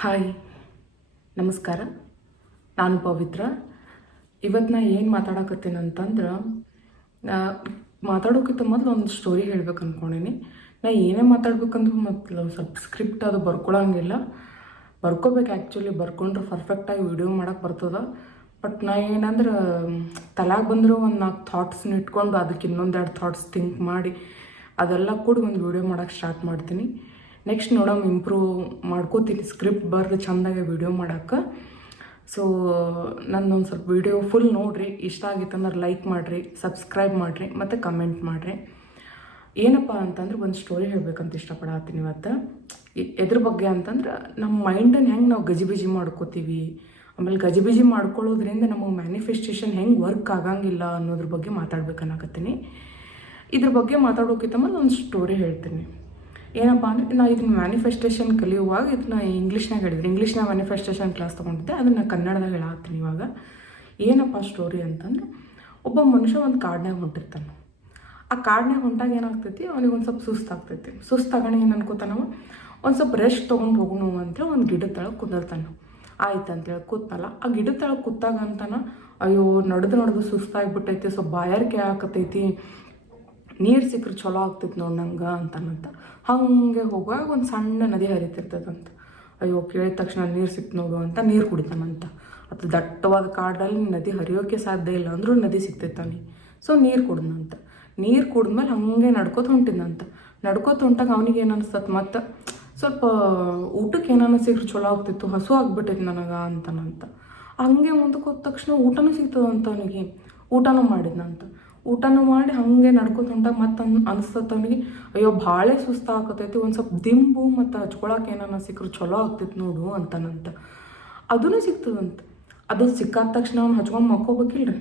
Hi, ನಮಸ್ಕಾರ. ನಾನು ಪವಿತ್ರ. ಇವತ್ತು ನಾ ಏನು ಮಾತಾಡಕತ್ತೀನಿ ಅಂತಂದ್ರೆ, ಮಾತಾಡೋಕ್ಕಿಂತ ಮೊದಲು ಒಂದು ಸ್ಟೋರಿ ಹೇಳ್ಬೇಕು ಅಂದ್ಕೊಂಡೀನಿ. ನಾ ಏನೇ ಮಾತಾಡ್ಬೇಕಂದ್ರೂ ಮೊದಲು ಸ್ವಲ್ಪ ಸ್ಕ್ರಿಪ್ಟ್ ಅದು ಬರ್ಕೊಳಂಗಿಲ್ಲ. ಬರ್ಕೋಬೇಕು ಆ್ಯಕ್ಚುಲಿ. ಬರ್ಕೊಂಡ್ರೆ ಪರ್ಫೆಕ್ಟಾಗಿ ವಿಡಿಯೋ ಮಾಡೋಕೆ ಬರ್ತದೆ. ಬಟ್ ನಾ ಏನಂದ್ರೆ ತಲೆಗೆ ಬಂದರೂ ಒಂದು 4 ಥಾಟ್ಸ್ನ ಇಟ್ಕೊಂಡು ಅದಕ್ಕೆ ಇನ್ನೊಂದೆರಡು ಥಾಟ್ಸ್ ಥಿಂಕ್ ಮಾಡಿ ಅದೆಲ್ಲ ಕೂಡ ಒಂದು ವಿಡಿಯೋ ಮಾಡೋಕ್ಕೆ ಸ್ಟಾರ್ಟ್ ಮಾಡ್ತೀನಿ. ನೆಕ್ಸ್ಟ್ ನೋಡೋಣ, ಇಂಪ್ರೂವ್ ಮಾಡ್ಕೋತೀನಿ ಸ್ಕ್ರಿಪ್ಟ್ ಬರ್ದು ಚೆಂದಾಗಿ ವಿಡಿಯೋ ಮಾಡೋಕ್ಕೆ. ಸೊ ನನ್ನೊಂದು ಸ್ವಲ್ಪ ವಿಡಿಯೋ ಫುಲ್ ನೋಡಿರಿ. ಇಷ್ಟ ಆಗಿತ್ತಂದ್ರೆ ಲೈಕ್ ಮಾಡಿರಿ, ಸಬ್ಸ್ಕ್ರೈಬ್ ಮಾಡಿರಿ ಮತ್ತು ಕಮೆಂಟ್ ಮಾಡಿರಿ. ಏನಪ್ಪ ಅಂತಂದ್ರೆ ಒಂದು ಸ್ಟೋರಿ ಹೇಳ್ಬೇಕಂತ ಇಷ್ಟಪಡತ್ತೀನಿ ಇವತ್ತು. ಎದ್ರ ಬಗ್ಗೆ ಅಂತಂದ್ರೆ, ನಮ್ಮ ಮೈಂಡನ್ನು ಹೆಂಗೆ ನಾವು ಗಜಿಬಿಜಿ ಮಾಡ್ಕೋತೀವಿ, ಆಮೇಲೆ ಗಜಿಬಿಜಿ ಮಾಡ್ಕೊಳ್ಳೋದ್ರಿಂದ ನಮ್ಮ ಮ್ಯಾನಿಫೆಸ್ಟೇಷನ್ ಹೆಂಗೆ ವರ್ಕ್ ಆಗಂಗಿಲ್ಲ ಅನ್ನೋದ್ರ ಬಗ್ಗೆ ಮಾತಾಡ್ಬೇಕನ್ನಕತ್ತೀನಿ. ಇದ್ರ ಬಗ್ಗೆ ಮಾತಾಡೋಕ್ಕಿಂತ ಮೇಲೆ ಒಂದು ಸ್ಟೋರಿ ಹೇಳ್ತೀನಿ. ಏನಪ್ಪ ಅಂದರೆ, ನಾ ಇದನ್ನ ಮ್ಯಾನಿಫೆಸ್ಟೇಷನ್ ಕಲಿಯುವಾಗ ಇದನ್ನ ಇಂಗ್ಲೀಷ್ನಾಗ ಹೇಳಿದ್ರಿ. ಇಂಗ್ಲೀಷ್ನಾಗ ಮ್ಯಾನಿಫೆಸ್ಟೇಷನ್ ಕ್ಲಾಸ್ ತೊಗೊಂಡಿದ್ದೆ, ಅದನ್ನು ಕನ್ನಡದಾಗ ಹೇಳತ್ತೀನಿ ಇವಾಗ. ಏನಪ್ಪ ಸ್ಟೋರಿ ಅಂತಂದ್ರೆ, ಒಬ್ಬ ಮನುಷ್ಯ ಒಂದು ಕಾಡ್ನಾಗ ಹೊಂಟಿರ್ತಾನೆ. ಆ ಕಾಡ್ನಾಗ ಹೊಂಟಾಗ ಏನಾಗ್ತೈತಿ, ಅವನಿಗೆ ಒಂದು ಸ್ವಲ್ಪ ಸುಸ್ತಾಗ್ತೈತಿ. ಸುಸ್ತಾಗಣ ಏನು ಅನ್ಕೋತಾನವ, ಒಂದು ಸ್ವಲ್ಪ ರೆಸ್ಟ್ ತೊಗೊಂಡು ಹೋಗೋಣ ಅಂತೇಳಿ ಒಂದು ಗಿಡದ ತಳಗೆ ಕುಂದಿರ್ತಾನೆ. ಆಯ್ತು ಅಂತೇಳಿ ಕೂತಲ್ಲ. ಆ ಗಿಡದ ತಳಗೆ ಕೂತಾಗ ಅಂತಾನೆ, ಅಯ್ಯೋ ನಡೆದು ಸುಸ್ತಾಗಿಬಿಟ್ಟೈತಿ, ಸ್ವಲ್ಪ ಬಾಯಾರಿಕೆ ಆಕತೈತಿ, ನೀರು ಸಿಕ್ಕರೆ ಚಲೋ ಆಗ್ತೈತಿ ನೋಡಿ ನಂಗೆ ಅಂತನಂತ. ಹಾಗೆ ಹೋಗುವಾಗ ಒಂದು ಸಣ್ಣ ನದಿ ಹರಿತಿರ್ತದಂತ. ಅಯ್ಯೋ ಕೇಳಿದ ತಕ್ಷಣ ನೀರು ಸಿಕ್ತು ನೋಡು ಅಂತ ನೀರು ಕುಡಿತಾನಂತ. ಅದು ದಟ್ಟವಾದ ಕಾಡಲ್ಲಿ ನದಿ ಹರಿಯೋಕ್ಕೆ ಸಾಧ್ಯ ಇಲ್ಲ ಅಂದರೂ ನದಿ ಸಿಗ್ತೈತಾನೆ. ಸೊ ನೀರು ಕುಡ್ದಂತ. ನೀರು ಕುಡಿದ್ಮೇಲೆ ಹಾಗೆ ನಡ್ಕೋತ ಹೊಂಟಿದ್ನಂತ. ನಡ್ಕೋತ ಹೊಂಟಾಗ ಅವನಿಗೆ ಏನು ಅನಿಸ್ತದೆ, ಮತ್ತು ಸ್ವಲ್ಪ ಊಟಕ್ಕೆ ಏನಾನ ಸಿಕ್ಕರೆ ಚಲೋ ಆಗ್ತಿತ್ತು, ಹಸು ಆಗ್ಬಿಟ್ಟೈತಿ ನನಗೆ ಅಂತನಂತ. ಹಾಗೆ ಮುಂದಕ್ಕೆ ಹೋದ ತಕ್ಷಣ ಊಟನೂ ಸಿಗ್ತದಂತ ಅವನಿಗೆ. ಊಟನೂ ಮಾಡಿದ್ನಂತ. ಊಟನೂ ಮಾಡಿ ಹಾಗೆ ನಡ್ಕೋತ ಹೊಂಟಾಗ ಮತ್ತೆ ಅನಿಸ್ತದೆ ಅವನಿಗೆ, ಅಯ್ಯೋ ಭಾಳ ಸುಸ್ತು ಆಕತೈತಿ, ಒಂದು ಸ್ವಲ್ಪ ದಿಂಬು ಮತ್ತು ಹಚ್ಕೊಳಕ್ಕೆ ಏನಾನ ಸಿಕ್ಕರೆ ಚಲೋ ಆಗ್ತೈತಿ ನೋಡು ಅಂತನಂತ. ಅದೂ ಸಿಗ್ತದಂತ. ಅದು ಸಿಕ್ಕಾದ ತಕ್ಷಣ ಅವ್ನು ಹಚ್ಕೊಂಡು ಮಕ್ಕೋಬೇಕಿಲ್ರಿ.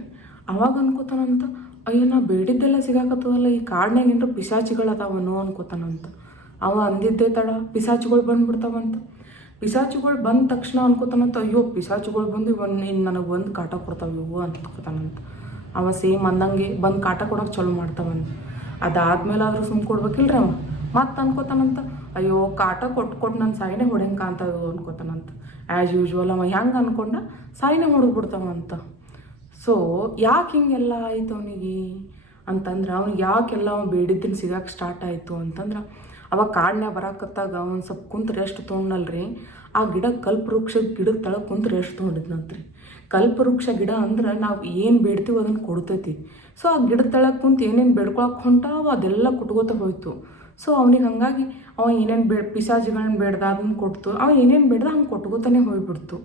ಅವಾಗ ಅನ್ಕೋತಾನಂತ, ಅಯ್ಯೋ ನಾ ಬೇಡಿದ್ದೆಲ್ಲ ಸಿಗಾಕತ್ತದಲ್ಲ, ಈ ಕಾಡ್ನಾಗ ಏನರ ಪಿಶಾಚಿಗಳು ಅದಾವನೋ ಅನ್ಕೋತಾನಂತ. ಅವ ಅಂದಿದ್ದೇ ತಡ ಪಿಶಾಚಿಗಳು ಬಂದುಬಿಡ್ತಾವಂತ. ಪಿಶಾಚಿಗಳು ಬಂದ ತಕ್ಷಣ ಅನ್ಕೋತಾನಂತ, ಅಯ್ಯೋ ಪಿಶಾಚಿಗಳು ಬಂದು ಇನ್ನು ನನಗೆ ಒಂದು ಕಾಟ ಕೊಡ್ತಾವೆ ಇವು ಅಂತ ಅನ್ಕೋತಾನಂತ. ಅವ ಸೇಮ್ ಅಂದಂಗೆ ಬಂದು ಕಾಟ ಕೊಡೋಕೆ ಚಲೋ ಮಾಡ್ತಾವಂತ. ಅದಾದ್ಮೇಲೆ ಆದರೂ ಸುಮ್ಮ ಕೊಡ್ಬೇಕಿಲ್ರಿ ಅವ. ಮತ್ತೆ ಅನ್ಕೋತಾನಂತ, ಅಯ್ಯೋ ಕಾಟ ಕೊಟ್ಟು ನನ್ನ ಸಾಯಿನೇ ಹೊಡೆಂಗೆ ಕಾಣ್ತದೆ ಅನ್ಕೋತಾನಂತ. ಆ್ಯಸ್ ಯೂಶ್ವಲ್ ಅವ ಹೆಂಗೆ ಅನ್ಕೊಂಡ ಸಾಯಿನೇ ಹೊಡೆದ್ಬಿಡ್ತಾವಂತ. ಸೊ ಯಾಕೆ ಹಿಂಗೆಲ್ಲ ಆಯಿತು ಅವನಿಗೆ ಅಂತಂದ್ರೆ, ಅವ್ನಿಗೆ ಯಾಕೆಲ್ಲ ಅವ ಬೇಡಿದ್ದನ್ನು ಸಿಗಕ್ಕೆ ಸ್ಟಾರ್ಟ್ ಆಯಿತು ಅಂತಂದ್ರೆ, ಅವಾಗ ಕಾಡನ್ಯಾಗ ಬರಾಕತ್ತಾಗ ಅವ್ನು ಸ್ವಲ್ಪ ಕುಂತು ರೆಸ್ಟ್ ತೊಗೊಂಡಲ್ರಿ. ಆ ಗಿಡ ಕಲ್ಪವೃಕ್ಷದ ಗಿಡದ ತಳಗೆ ಕುಂತು ರೆಸ್ಟ್ ತೊಗೊಂಡಿದ್ನಂತ್ರಿ. ಕಲ್ಪವೃಕ್ಷ ಗಿಡ ಅಂದ್ರೆ ನಾವು ಏನು ಬೇಡ್ತೀವಿ ಅದನ್ನು ಕೊಡ್ತೈತಿ. ಸೊ ಆ ಗಿಡದ ತಳಗೆ ಕುಂತು ಏನೇನು ಬೇಡ್ಕೊಳಕ್ಕೆ ಹೊಂಟಾವ ಅದೆಲ್ಲ ಕುಟ್ಕೋತ ಹೋಯ್ತು. ಸೊ ಅವ್ನಿಗೆ ಹಾಗಾಗಿ ಅವ ಏನೇನು ಪಿಶಾಚಿಗಳನ್ನ ಬೇಡ್ದ ಅದನ್ನು ಕೊಡ್ತು, ಅವ ಏನೇನು ಬೇಡ್ದ ಹಂಗೆ ಕೊಟ್ಕೋತಾನೆ ಹೋಗ್ಬಿಡ್ತು.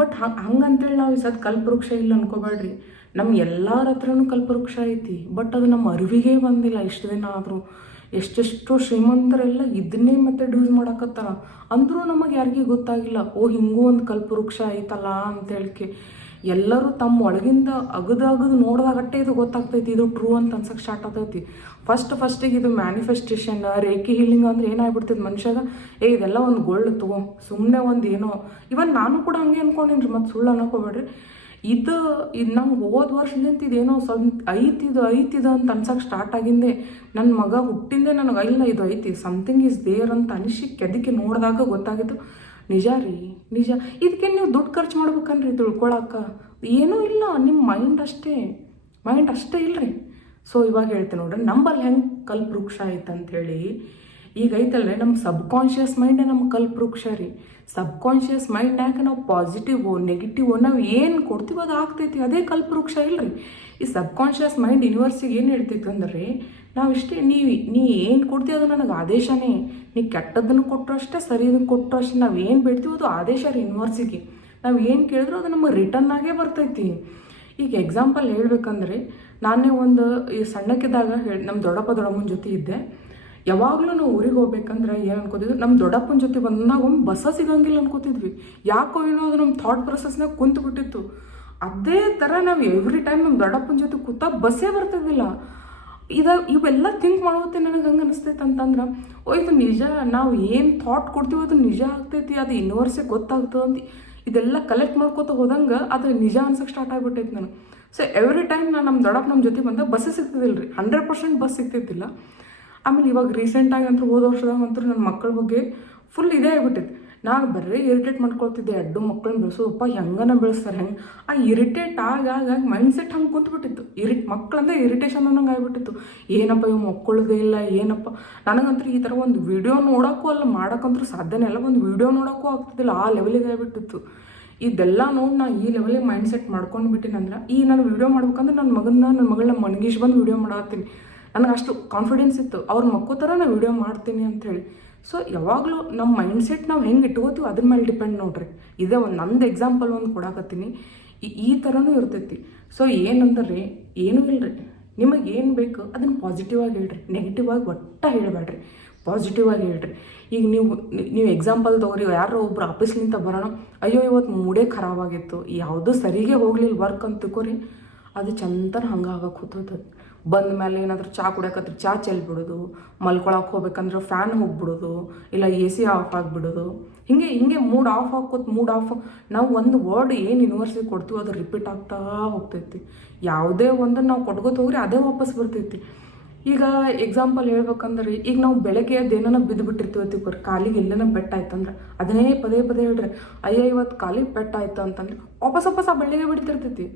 ಬಟ್ ಹಂಗಂತೇಳಿ ನಾವು ಈ ಸದ್ ಕಲ್ಪವೃಕ್ಷ ಇಲ್ಲ ಅನ್ಕೋಬೇಡ್ರಿ. ನಮ್ಮ ಎಲ್ಲರ ಹತ್ರನೂ ಕಲ್ಪವೃಕ್ಷ ಐತಿ. ಬಟ್ ಅದು ನಮ್ಮ ಅರಿವಿಗೆ ಬಂದಿಲ್ಲ ಇಷ್ಟು ದಿನ ಆದರೂ. ಎಷ್ಟೆಷ್ಟೋ ಶ್ರೀಮಂತರೆಲ್ಲ ಇದನ್ನೇ ಮೆಥಡ್ ಯೂಸ್ ಮಾಡಕತ್ತಾರ. ಅಂದರೂ ನಮಗೆ ಯಾರಿಗೂ ಗೊತ್ತಾಗಿಲ್ಲ, ಓ ಹಿಂಗೂ ಒಂದು ಕಲ್ಪವೃಕ್ಷ ಐತಲ್ಲ ಅಂತೇಳಿಕೆ. ಎಲ್ಲರೂ ತಮ್ಮ ಒಳಗಿಂದ ಅಗದು ನೋಡಿದಾಗಟ್ಟೆ ಇದು ಗೊತ್ತಾಗ್ತೈತಿ, ಇದು ಟ್ರೂ ಅಂತ ಅನ್ಸಕ್ಕೆ ಸ್ಟಾರ್ಟ್ ಆಗ್ತೈತಿ. ಫಸ್ಟಿಗೆ ಇದು ಮ್ಯಾನಿಫೆಸ್ಟೇಷನ್ ರೇಖಿ ಹೀಲಿಂಗ್ ಅಂದ್ರೆ ಏನಾಗ್ಬಿಡ್ತೈತಿ ಮನುಷ್ಯಾಗ, ಇದೆಲ್ಲ ಒಂದು ಗೋಲ್ಡ್ ತಗೋ, ಸುಮ್ಮನೆ ಒಂದು ಏನೋ. ಇವನ್ ನಾನು ಕೂಡ ಹಂಗೆ ಅನ್ಕೊಂಡೇನ್ರಿ, ಮತ್ತು ಸುಳ್ಳು ಅನ್ನಕೋಬೇಡ್ರಿ. ಇದು ನಮ್ಗೆ ಹೋದ ವರ್ಷದಿಂದ ಇದೇನೋ ಸ್ವಲ್ಪ ಐತಿದು ಅಂತ ಅನ್ಸಕ್ಕೆ ಸ್ಟಾರ್ಟ್ ಆಗಿಂದೆ. ನನ್ನ ಮಗ ಹುಟ್ಟಿಂದೆ ನನಗೆ ಇಲ್ಲ ಇದು ಐತಿ, ಸಮಥಿಂಗ್ ಈಸ್ ದೇರ್ ಅಂತ ಅನಿಸಿ ಕೆದಕ್ಕೆ ನೋಡಿದಾಗ ಗೊತ್ತಾಗಿದ್ದು, ನಿಜ ರೀ ನಿಜ. ಇದಕ್ಕೆ ನೀವು ದುಡ್ಡು ಖರ್ಚು ಮಾಡ್ಬೇಕನ್ರಿ ತಿಳ್ಕೊಳಕ್ಕೆ. ಏನೂ ಇಲ್ಲ, ನಿಮ್ಮ ಮೈಂಡ್ ಅಷ್ಟೇ ಇಲ್ಲರಿ. ಸೊ ಇವಾಗ ಹೇಳ್ತೀನಿ ನೋಡ್ರಿ, ನಂಬಲ್ಲಿ ಹೆಂಗೆ ಕಲ್ಪವೃಕ್ಷ ಐತೆ ಅಂಥೇಳಿ. ಈಗ ಐತಲ್ರಿ ನಮ್ಮ ಸಬ್ಕಾನ್ಷಿಯಸ್ ಮೈಂಡೇ ನಮ್ಮ ಕಲ್ಪವೃಕ್ಷ ರೀ. ಸಬ್ಕಾನ್ಷಿಯಸ್ ಮೈಂಡ್ನಾಗ ನಾವು ಪಾಸಿಟಿವು ನೆಗೆಟಿವು ನಾವು ಏನು ಕೊಡ್ತೀವಿ ಅದು ಆಗ್ತೈತಿ, ಅದೇ ಕಲ್ಪವೃಕ್ಷ ಇಲ್ಲರಿ. ಈ ಸಬ್ಕಾನ್ಷಿಯಸ್ ಮೈಂಡ್ ಯೂನಿವರ್ಸಿಗೆ ಏನು ಹೇಳ್ತೈತಿ ಅಂದ್ರೆ, ನಾವು ಇಷ್ಟೇ ನೀ ಏನು ಕೊಡ್ತೀವಿ ಅದು ನನಗೆ ಆದೇಶನೇ. ನೀ ಕೆಟ್ಟದ್ದನ್ನು ಕೊಟ್ಟರು ಅಷ್ಟೇ, ಸರಿದನ್ನು ಕೊಟ್ಟರು ಅಷ್ಟೇ. ನಾವು ಏನು ಬೇಡ್ತೀವಿ ಅದು ಆದೇಶ ರೀ ಯೂನಿವರ್ಸಿಗೆ. ನಾವು ಏನು ಕೇಳಿದ್ರು ಅದು ನಮಗೆ ರಿಟರ್ನಾಗೇ ಬರ್ತೈತಿ. ಈಗ ಎಕ್ಸಾಂಪಲ್ ಹೇಳ್ಬೇಕಂದ್ರೆ, ನಾನೇ ಒಂದು ಈ ಸಣ್ಣಕ್ಕಿದ್ದಾಗ ನಮ್ಮ ದೊಡ್ಡಮ್ಮನ ಜೊತೆ ಇದ್ದೆ. ಯಾವಾಗಲೂ ನಾವು ಊರಿಗೆ ಹೋಗ್ಬೇಕಂದ್ರೆ ಏನು ಅನ್ಕೋತಿದ್ವಿ, ನಮ್ಮ ದೊಡ್ಡಪ್ಪನ ಜೊತೆ ಬಂದಾಗ ಒಮ್ಮೆ ಬಸ್ಸ ಸಿಗಂಗಿಲ್ಲ ಅನ್ಕೋತಿದ್ವಿ. ಯಾಕೋ ಏನೋ ಅದು ನಮ್ಮ ಥಾಟ್ ಪ್ರೊಸೆಸ್ನಾಗ ಕುಂತ್ಬಿಟ್ಟಿತ್ತು. ಅದೇ ಥರ ನಾವು ಎವ್ರಿ ಟೈಮ್ ನಮ್ಮ ದೊಡ್ಡಪ್ಪನ ಜೊತೆ ಕೂತಾಗ ಬಸ್ಸೇ ಬರ್ತಿದ್ದಿಲ್ಲ. ಇವೆಲ್ಲ ಥಿಂಕ್ ಮಾಡೋತ್ತೆ ನನಗೆ ಹಂಗೆ ಅನಿಸ್ತೈತೆ ಅಂತಂದ್ರೆ, ಇದು ನಿಜ. ನಾವು ಏನು ಥಾಟ್ ಕೊಡ್ತೀವಿ ಅದು ನಿಜ ಆಗ್ತೈತಿ, ಅದು ಯೂನಿವರ್ಸಿಗೆ ಗೊತ್ತಾಗ್ತದಂತ ಇದೆಲ್ಲ ಕಲೆಕ್ಟ್ ಮಾಡ್ಕೋತ ಹೋದಂಗೆ ಅದು ನಿಜ ಅನ್ಸಕ್ಕೆ ಸ್ಟಾರ್ಟ್ ಆಗಿಬಿಟ್ಟೈತೆ ನನಗೆ. ಸೊ ಎವ್ರಿ ಟೈಮ್ ನಾನು ನಮ್ಮ ದೊಡ್ಡಪ್ಪ ನಮ್ಮ ಜೊತೆ ಬಂದಾಗ ಬಸ್ಸೇ ಸಿಗ್ತಿದ್ದಿಲ್ಲ ರೀ. 100% ಬಸ್ ಸಿಗ್ತಿದ್ದಿಲ್ಲ. ಆಮೇಲೆ ಇವಾಗ ರೀಸೆಂಟಾಗಿ ಅಂತೂ ಹೋದ ವರ್ಷದಾಗ ಅಂತೂ ನನ್ನ ಮಕ್ಕಳ ಬಗ್ಗೆ ಫುಲ್ ಇದೇ ಆಗಿಬಿಟ್ಟೈತೆ. ನಾನು ಬರೀ ಇರಿಟೇಟ್ ಮಾಡ್ಕೊಳ್ತಿದ್ದೆ. ಎಡ್ಡು ಮಕ್ಕಳನ್ನ ಬೆಳೆಸೋದಪ್ಪ ಹೆಂಗನ ಬೆಳೆಸ್ತಾರೆ, ಹೆಂಗೆ ಆ ಇರಿಟೇಟ್ ಆಗಿ ಮೈಂಡ್ಸೆಟ್ ಹಂಗೆ ಕುಂತ್ಬಿಟ್ಟಿತ್ತು. ಮಕ್ಕಳಂದ್ರೆ ಇರಿಟೇಷನ್ ಅನ್ನಂಗೆ ಆಗಿಬಿಟ್ಟಿತ್ತು. ಏನಪ್ಪ ಇವು ಮಕ್ಕಳದೇ ಇಲ್ಲ ಏನಪ್ಪ. ನನಗಂತೂ ಈ ಥರ ಒಂದು ವಿಡಿಯೋ ನೋಡೋಕ್ಕೂ ಅಲ್ಲ ಮಾಡೋಕ್ಕಂತೂ ಸಾಧ್ಯನೇ ಇಲ್ಲ, ಒಂದು ವಿಡಿಯೋ ನೋಡೋಕ್ಕೂ ಆಗ್ತಿದ್ದಿಲ್ಲ, ಆ ಲೆವೆಲಿಗೆ ಆಗಿಬಿಟ್ಟಿತ್ತು. ಇದೆಲ್ಲ ನೋಡಿ ನಾ ಈ ಲೆವೆಲಿಗೆ ಮೈಂಡ್ ಸೆಟ್ ಮಾಡ್ಕೊಂಡು ಬಿಟ್ಟಿನಂದ್ರೆ ಈಗ ನಾನು ವೀಡಿಯೋ ಮಾಡ್ಬೇಕಂದ್ರೆ ನನ್ನ ಮಗಳನ್ನ ಮನಗೀಶ್ ಬಂದು ವೀಡಿಯೋ ಮಾಡತ್ತೀನಿ. ನನಗೆ ಅಷ್ಟು ಕಾನ್ಫಿಡೆನ್ಸ್ ಇತ್ತು ಅವ್ರ ಮಕ್ಕಳ ಥರ ನಾನು ವೀಡಿಯೋ ಮಾಡ್ತೀನಿ ಅಂಥೇಳಿ. ಸೊ ಯಾವಾಗಲೂ ನಮ್ಮ ಮೈಂಡ್ ಸೆಟ್ ನಾವು ಹೆಂಗೆ ಇಟ್ಕೋತೀವಿ ಅದ್ರ ಮೇಲೆ ಡಿಪೆಂಡ್ ನೋಡ್ರಿ. ಇದೇ ಒಂದು ನಂದು ಎಕ್ಸಾಂಪಲ್ ಒಂದು ಕೊಡಾಕತ್ತೀನಿ, ಈ ಥರನೂ ಇರ್ತೈತಿ. ಸೊ ಏನಂದ್ರೆ ಏನೂ ಇಲ್ಲರಿ, ನಿಮಗೆ ಏನು ಬೇಕು ಅದನ್ನು ಪಾಸಿಟಿವ್ ಆಗಿ ಹೇಳ್ರಿ, ನೆಗೆಟಿವ್ ಆಗಿ ಒಟ್ಟ ಹೇಳಬೇಡ್ರಿ, ಪಾಸಿಟಿವ್ ಆಗಿ ಹೇಳ್ರಿ. ಈಗ ನೀವು ಎಕ್ಸಾಂಪಲ್ ತೊಗೊರಿ, ಯಾರೋ ಒಬ್ರು ಆಫೀಸ್ಲಿಂದ ಬರೋಣ, ಅಯ್ಯೋ ಇವತ್ತು ಮೂಡೇ ಖರಾಬಾಗಿತ್ತು, ಯಾವುದೂ ಸರಿಗೆ ಹೋಗ್ಲಿಲ್ಲ ವರ್ಕ್ ಅಂತ ತಿಳ್ಕೊರಿ, ಅದು ಚಂದನ ಹಂಗೆ ಆಗಕ್ಕೆ ಕೂತದ. ಬಂದ ಮೇಲೆ ಏನಾದರೂ ಚಾ ಕುಡಿಯೋಕತ್ರ ಚಾ ಚೆಲ್ಬಿಡೋದು, ಮಲ್ಕೊಳಕ್ಕೆ ಹೋಗ್ಬೇಕಂದ್ರೆ ಫ್ಯಾನ್ ಹೋಗ್ಬಿಡೋದು, ಇಲ್ಲ AC ಆಫ್ ಆಗಿಬಿಡೋದು, ಹಿಂಗೆ ಮೂಡ್ ಆಫ್ ನಾವು ಒಂದು ವರ್ಡ್ ಏನು ಯೂನಿವರ್ಸಿಟಿ ಕೊಡ್ತೀವಿ ಅದು ರಿಪೀಟ್ ಆಗ್ತಾ ಹೋಗ್ತೈತಿ. ಯಾವುದೇ ಒಂದು ನಾವು ಕೊಟ್ಕೋತ ಹೋಗ್ರಿ ಅದೇ ವಾಪಸ್ ಬರ್ತೈತಿ. ಈಗ ಎಕ್ಸಾಂಪಲ್ ಹೇಳ್ಬೇಕಂದ್ರೆ ಈಗ ನಾವು ಬೆಳಗ್ಗೆ ಅದೇನ ಬಿದ್ದುಬಿಟ್ಟಿರ್ತೀವಿ ಕೊರಿ, ಕಾಲಿಗೆ ಎಲ್ಲೇನ ಪೆಟ್ಟಾಯ್ತಂದ್ರೆ ಅದನ್ನೇ ಪದೇ ಹೇಳ್ರಿ, ಅಯ್ಯ ಇವತ್ತು ಕಾಲಿಗೆ ಪೆಟ್ಟಾಯ್ತು ಅಂತಂದ್ರೆ ವಾಪಸ್ ಆ ಬಳ್ಳಿಗೆ ಬಿಡ್ತಿರ್ತೈತಿ.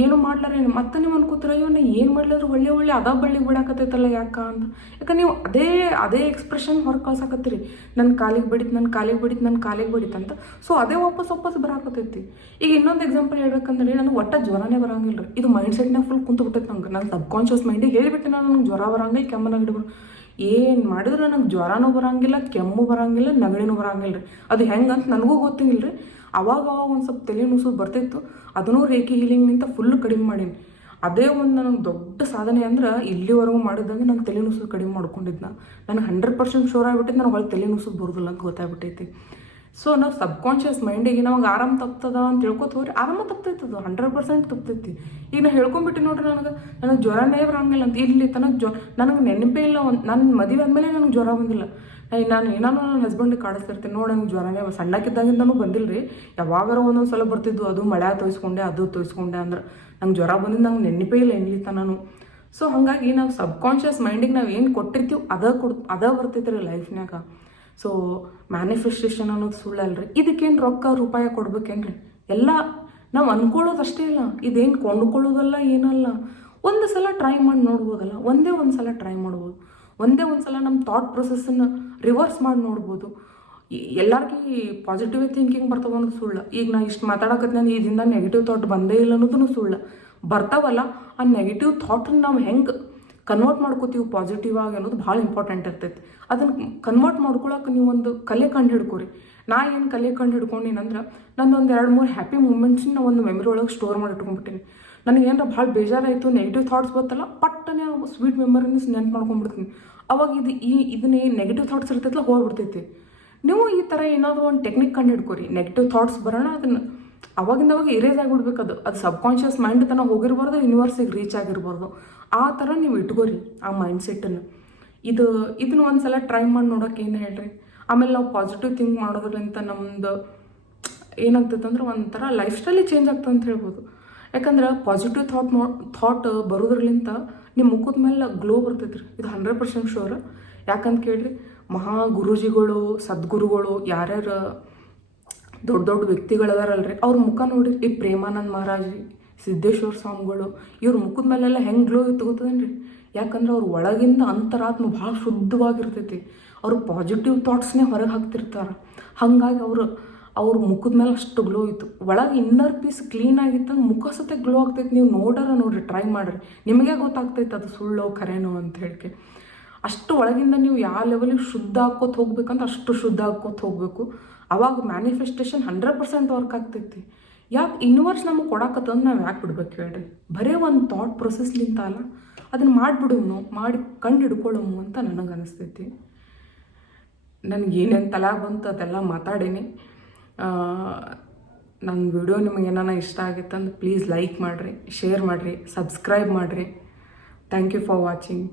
ಏನು ಮಾಡ್ಲಾರೇನು ಮತ್ತೆ ನೀವು ಅನ್ಕೋತೀರ, ಅಯ್ಯೋ ನಾ ಏನು ಮಾಡ್ಲಾದ್ರು ಒಳ್ಳೆ ಅದ ಬಳ್ಳಿಗೆ ಬಿಡಾಕತ್ತೈತಲ್ಲ ಯಾಕೆ ಅಂತ. ಯಾಕೆ ನೀವು ಅದೇ ಎಕ್ಸ್ಪ್ರೆಷನ್ ಹೊರ ಕಳ್ಸಾಕತ್ತೀರಿ, ನನ್ನ ಕಾಲಿಗೆ ಬಡಿತು ಅಂತ. ಸೊ ಅದೇ ವಾಪಸ್ ಬರಾಕತ್ತೈತಿ. ಈಗ ಇನ್ನೊಂದು ಎಕ್ಸಾಂಪಲ್ ಹೇಳ್ಬೇಕಂದ್ರೆ ನನಗೆ ಒಟ್ಟ ಜ್ವರನೇ ಬರಂಗಿಲ್ಲ ರೀ. ಇದು ಮೈಂಡ್ ಸೆಟ್ನಾಗ ಫುಲ್ ಕುಂತ್ಬಿಟ್ಟೈತೆ ನಂಗೆ. ನನ್ನ ಸಬ್ಕಾನ್ಷಿಯಸ್ ಮೈಂಡಿಗೆ ಹೇಳಿಬಿಟ್ಟೆ ನನಗೆ ಜ್ವರ ಬರಂಗಿಲ್ಲ, ಕೆಮ್ಮು ನೆಗಡಿ ಏನು ಮಾಡಿದ್ರೆ ನನಗೆ ಜ್ವರನೂ ಬರಂಗಿಲ್ಲ, ಕೆಮ್ಮು ಬರಂಗಿಲ್ಲ, ನೆಗಡಿನೂ ಬರಂಗಿಲ್ಲ ರೀ. ಅದು ಹೆಂಗಂತ ನನಗೂ ಗೊತ್ತಿಲ್ಲ ರೀ. ಅವಾಗ ಒಂದು ಸ್ವಲ್ಪ ತಲೆ ನುಸೋದು ಬರ್ತಿತ್ತು, ಅದನ್ನೂ ರೇಖೆ ಹೀಲಿಂಗ್ನಿಂದ ಫುಲ್ ಕಡಿಮೆ ಮಾಡೀನಿ. ಅದೇ ಒಂದು ನನಗೆ ದೊಡ್ಡ ಸಾಧನೆ ಅಂದ್ರೆ ಇಲ್ಲಿವರೆಗೂ ಮಾಡಿದಂಗೆ ನಾನು ತಲೆ ನುಸೋದು ಕಡಿಮೆ ಮಾಡ್ಕೊಂಡಿದ್ನ. ನನಗೆ 100% ಶೋರ್ ಆಗಿಬಿಟ್ಟಿದ್ದು, ನನಗೆ ಒಳ್ಳೆ ತಲೆ ನುಸೋದು ಬರೋದಿಲ್ಲ ಅಂತ ಗೊತ್ತಾಗ್ಬಿಟ್ಟೈತಿ. ಸೊ ನಾವು ಸಬ್ಕಾನ್ಷಿಯಸ್ ಮೈಂಡಿಗೆ ನಮಗೆ ಆರಾಮ ತಪ್ತದ ಅಂತ ಹೇಳ್ಕೊತ ಹೋಗ್ರಿ, ಆರಾಮ ತಪ್ತೈತದು, 100% ತಪ್ತೈತಿ. ಈಗ ನಾನು ಹೇಳ್ಕೊಂಬಿಟ್ಟು ನೋಡ್ರಿ, ನನಗೆ ಜ್ವರನೇ ಬರಂಗಿಲ್ಲ ಅಂತ. ಇಲ್ಲಿ ತನಕ ನನಗೆ ನೆನಪೇ ಇಲ್ಲ, ನನ್ನ ಮದುವೆ ಆದಮೇಲೆ ನನಗೆ ಜ್ವರ ಬಂದಿಲ್ಲ. ನಾನು ಏನಾನು ನನ್ನ ಹಸ್ಬೆಂಡಿಗೆ ಕಾಡಿಸ್ತಿರ್ತೀನಿ, ನೋಡಿ ನಂಗೆ ಜ್ವರನೇ ಸಣ್ಣಕ್ಕಿದ್ದಾಗಿಂದನೂ ಬಂದಿಲ್ಲ ರೀ. ಯಾವಾಗಾರ ಒಂದೊಂದು ಸಲ ಬರ್ತಿದ್ದು, ಅದು ಮಳೆ ತೋರಿಸ್ಕೊಂಡೆ ಅಂದ್ರೆ ನಂಗೆ ಜ್ವರ ಬಂದಿದ್ದು ನಂಗೆ ನೆನಪೇ ಇಲ್ಲ ಎನ್ಲಿತ್ತ ನಾನು. ಸೊ ಹಾಗಾಗಿ ನಾವು ಸಬ್ಕಾನ್ಷಿಯಸ್ ಮೈಂಡಿಗೆ ನಾವು ಏನು ಕೊಟ್ಟಿರ್ತೀವಿ ಅದ ಬರ್ತೈತೆ ರೀ ಲೈಫ್ನಾಗ. ಸೊ ಮ್ಯಾನಿಫೆಸ್ಟೇಷನ್ ಅನ್ನೋದು ಸುಳ್ಳಲ್ರಿ. ಇದಕ್ಕೇನು ರೊಕ್ಕ ರೂಪಾಯಿ ಕೊಡ್ಬೇಕೇನ್ರಿ? ಎಲ್ಲ ನಾವು ಅನ್ಕೊಳ್ಳೋದಷ್ಟೇ ಇಲ್ಲ, ಇದೇನು ಕೊಂಡ್ಕೊಳ್ಳೋದಲ್ಲ ಏನಲ್ಲ. ಒಂದು ಸಲ ಟ್ರೈ ಮಾಡಿ ನೋಡ್ಬೋದಲ್ಲ, ಒಂದೇ ಒಂದು ಸಲ ಟ್ರೈ ಮಾಡ್ಬೋದು, ಒಂದೇ ಒಂದು ಸಲ ನಮ್ಮ ಥಾಟ್ ಪ್ರೊಸೆಸ್ಸನ್ನು ರಿವರ್ಸ್ ಮಾಡಿ ನೋಡ್ಬೋದು. ಎಲ್ಲರಿಗೂ ಪಾಸಿಟಿವ್ ಥಿಂಕಿಂಗ್ ಬರ್ತಾವ ಅನ್ನೋದು ಸುಳ್ಳು. ಈಗ ನಾ ಇಷ್ಟು ಮಾತಾಡಕತ್ತೆ ನಾನು ಇದರಿಂದ ನೆಗೆಟಿವ್ ಥಾಟ್ ಬಂದೇ ಇಲ್ಲ ಅನ್ನೋದೂ ಸುಳ್ಳು. ಬರ್ತಾವಲ್ಲ, ಆ ನೆಗೆಟಿವ್ ಥಾಟನ್ನು ನಾವು ಹೆಂಗೆ ಕನ್ವರ್ಟ್ ಮಾಡ್ಕೋತೀವಿ ಪಾಸಿಟಿವ್ ಆಗಿ ಅನ್ನೋದು ಭಾಳ ಇಂಪಾರ್ಟೆಂಟ್ ಇರ್ತೈತಿ. ಅದನ್ನು ಕನ್ವರ್ಟ್ ಮಾಡ್ಕೊಳಕ್ಕೆ ನೀವು ಒಂದು ಕಲೆ ಕಂಡು ಹಿಡ್ಕೊರಿ. ನಾ ಏನು ಕಲೆ ಕಂಡು ಹಿಡ್ಕೊಂಡಿನಂದ್ರೆ ನಂದೊಂದು 2-3 ಹ್ಯಾಪಿ ಮೂಮೆಂಟ್ಸ್ನ ಒಂದು ಮೆಮರಿ ಒಳಗೆ ಸ್ಟೋರ್ ಮಾಡಿ ಇಟ್ಕೊಂಡ್ಬಿಟ್ಟಿನಿ. ನನಗೆ ಏನಾರ ಭಾಳ ಬೇಜಾರಾಯಿತು, ನೆಗೆಟಿವ್ ಥಾಟ್ಸ್ ಬರ್ತಲ್ಲ, ಪಟ್ಟನೆ ಸ್ವೀಟ್ ಮೆಮರಿನ ನೆನ್ಪು ಮಾಡ್ಕೊಂಡ್ಬಿಡ್ತೀನಿ. ಅವಾಗ ಇದನ್ನೇ ನೆಗೆಟಿವ್ ಥಾಟ್ಸ್ ಇರ್ತೈತಲ್ಲ ಹೋಗ್ಬಿಡ್ತೈತಿ. ನೀವು ಈ ಥರ ಏನಾದರೂ ಒಂದು ಟೆಕ್ನಿಕ್ ಕಂಡು ಹಿಡ್ಕೊರಿ. ನೆಗೆಟಿವ್ ಥಾಟ್ಸ್ ಬರೋಣ, ಅದನ್ನು ಅವಾಗಿಂದವಾಗ ಇರೇಸ್ ಆಗಿಬಿಡ್ಬೇಕು. ಅದು ಸಬ್ಕಾನ್ಷಿಯಸ್ ಮೈಂಡ್ ತನಕ ಹೋಗಿರ್ಬಾರ್ದು, ಯೂನಿವರ್ಸಿಗೆ ರೀಚ್ ಆಗಿರ್ಬಾರ್ದು. ಆ ಥರ ನೀವು ಇಟ್ಕೋರಿ ಆ ಮೈಂಡ್ ಸೆಟ್ಟನ್ನು. ಇದನ್ನು ಒಂದು ಸಲ ಟ್ರೈ ಮಾಡಿ ನೋಡೋಕೆ ಏನು ಹೇಳ್ರಿ. ಆಮೇಲೆ ನಾವು ಪಾಸಿಟಿವ್ ಥಿಂಕ್ ಮಾಡೋದ್ರಿಂದ ನಮ್ಮದು ಏನಾಗ್ತೈತೆ ಅಂದ್ರೆ ಒಂಥರ ಲೈಫ್ ಸ್ಟೈಲೇ ಚೇಂಜ್ ಆಗ್ತದೆ ಅಂತ ಹೇಳ್ಬೋದು. ಯಾಕಂದ್ರೆ ಪಾಸಿಟಿವ್ ಥಾಟ್ ಬರೋದ್ರಲಿಂತ ನಿಮ್ಮ ಮುಖದ ಮೇಲೆ ಗ್ಲೋ ಬರ್ತೈತೆ ರೀ. ಇದು 100% ಶೋರ್. ಯಾಕಂತ ಕೇಳ್ರಿ, ಮಹಾ ಗುರೂಜಿಗಳು, ಸದ್ಗುರುಗಳು, ಯಾರ್ಯಾರು ದೊಡ್ಡ ವ್ಯಕ್ತಿಗಳದಾರಲ್ರಿ, ಅವ್ರ ಮುಖ ನೋಡಿ, ಈ ಪ್ರೇಮಾನಂದ ಮಹಾರಾಜ್, ಸಿದ್ದೇಶ್ವರ ಸ್ವಾಮಿಗಳು, ಇವ್ರ ಮುಖದ ಮೇಲೆಲ್ಲ ಹೆಂಗೆ ಗ್ಲೋ ಇತ್ತು ಗೊತ್ತದೇನ್ರಿ? ಯಾಕಂದ್ರೆ ಅವ್ರ ಒಳಗಿಂದ ಅಂತರಾತ್ಮ ಭಾಳ ಶುದ್ಧವಾಗಿರ್ತೈತಿ. ಅವರು ಪಾಸಿಟಿವ್ ಥಾಟ್ಸ್ನೇ ಹೊರಗೆ ಹಾಕ್ತಿರ್ತಾರೆ. ಹಾಗಾಗಿ ಅವ್ರ ಮುಖದ ಮೇಲೆ ಅಷ್ಟು ಗ್ಲೋ ಇತ್ತು. ಒಳಗೆ ಇನ್ನರ್ ಪೀಸ್ ಕ್ಲೀನ್ ಆಗಿತ್ತು, ಮುಖ ಸತೆ ಗ್ಲೋ ಆಗ್ತೈತಿ. ನೀವು ನೋಡ್ರಿ, ಟ್ರೈ ಮಾಡಿರಿ, ನಿಮಗೆ ಗೊತ್ತಾಗ್ತೈತೆ ಅದು ಸುಳ್ಳೋ ಖರೇನೋ ಅಂತ ಹೇಳಿಕೆ. ಅಷ್ಟು ಒಳಗಿಂದ ನೀವು ಯಾವ ಲೆವೆಲಿಗೆ ಶುದ್ಧ ಹಾಕೋತ ಹೋಗ್ಬೇಕಂತ ಅಷ್ಟು ಶುದ್ಧ ಹಾಕೋತ ಹೋಗಬೇಕು. ಅವಾಗ ಮ್ಯಾನಿಫೆಸ್ಟೇಷನ್ 100% ವರ್ಕ್ ಆಗ್ತೈತಿ. ಯಾಕೆ ಯೂನಿವರ್ಸ್ ನಮಗೆ ಕೊಡಾಕತ್ತಂದ್ರೆ ನಾವು ಯಾಕೆ ಬಿಡ್ಬೇಕು ಹೇಳ್ರಿ? ಬರೀ ಒಂದು ಥಾಟ್ ಪ್ರೊಸೆಸ್ಲಿಂತ ಅಲ್ಲ, ಅದನ್ನು ಮಾಡಿಬಿಡೋನು, ಮಾಡಿ ಕಂಡು ಹಿಡ್ಕೊಳ್ಳೋನು ಅಂತ ನನಗೆ ಅನಿಸ್ತೈತಿ. ನನಗೆ ಏನೇನು ತಲೆಗೆ ಬಂತು ಅದೆಲ್ಲ ಮಾತಾಡೀನಿ. ನನ್ನ ವಿಡಿಯೋ ನಿಮಗೆ ಏನಾನ ಇಷ್ಟ ಆಗಿತ್ತಂದ್ರೆ ಪ್ಲೀಸ್ ಲೈಕ್ ಮಾಡಿರಿ, ಶೇರ್ ಮಾಡಿರಿ, ಸಬ್ಸ್ಕ್ರೈಬ್ ಮಾಡಿರಿ. Thank you for watching.